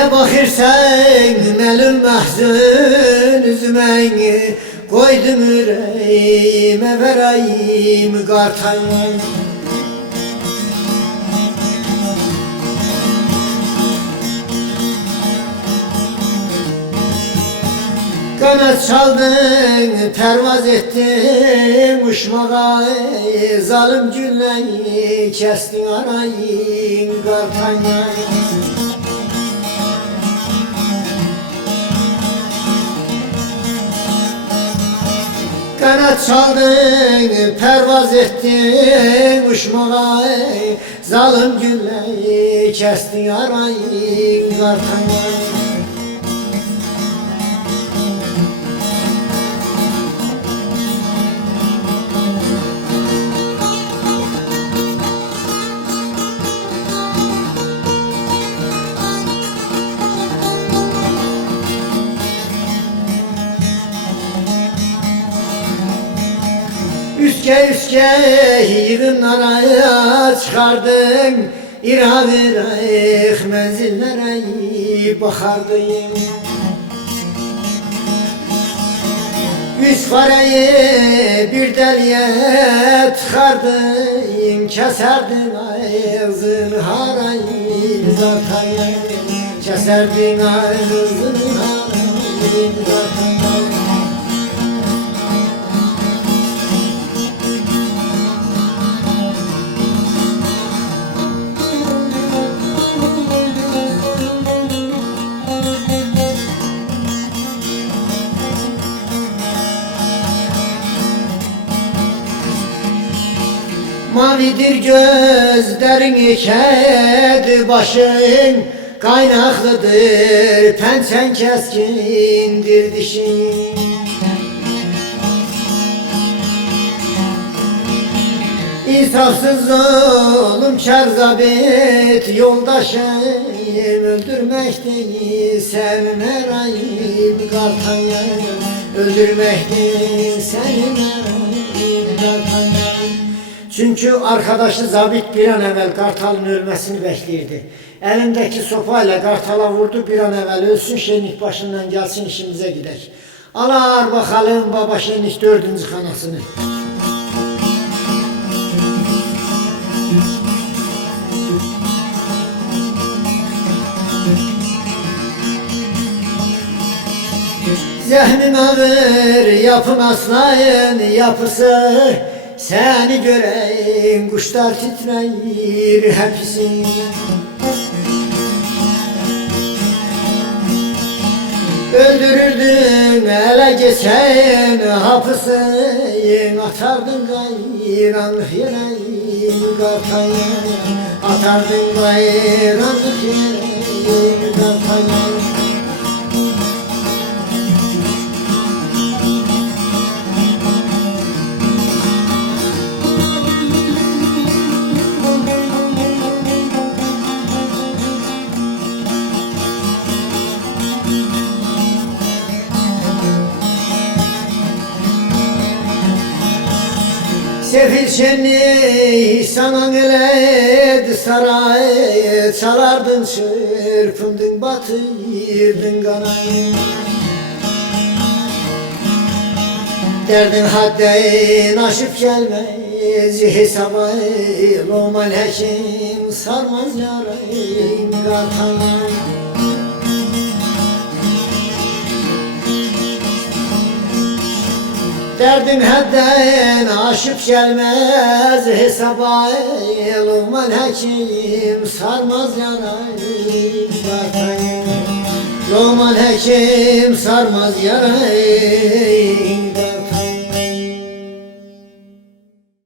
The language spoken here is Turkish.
Ne bakırsan melul mahzun üzümeni, koydum yüreğime vereyim kartayı. Kanat çaldın, pervaz ettin uçmağa, zalim cülleyi kestin arayın kartayı. Kanat çaldın, pervaz ettin uçmağa, zalim cülleyi kestin arayın kartayı. Üske yığınlara çıkardın, İrak menzillere bakardın. Üç fareyi bir deliye tıkardın, keserdin ağzını harayı zartayı, keserdin ağzını harayı zartayı. Mavidir gözlerin, kedi başın, kaynaklıdır pençen, keskindir dişin. İnsafsız zulüm kâr zabit yoldaşım, öldürmek değil senin erayim kartayı, öldürmek değil senin erayim kartayı. Çünkü arkadaşı zabit bir an evvel Kartal'ın ölmesini beklirdi. Elindeki sopayla Kartal'a vurdu, bir an evvel ölsün, Şenlik başından gelsin, işimize gider. Alar bakalım baba Şenlik 4. kanasını. Zehnin ağır, yapın aslayın yapısı, seni gören kuşlar titreyir hepsi. Öldürürdün ele geçen hapısı, atardın gayranlık yere kartayı, atardın gayranlık yere kartayı. Sefil şenli sana geledi saray, çalardın çırpındın batırdın kanayı. Derdin hadden aşıp gelmez hesaba, Loman hekim sarmaz yarayım kartayı. Derdin hadden aşıp gelmez hesaba, Loman hekim sarmaz yarayı kartayı, Loman hekim sarmaz yarayı.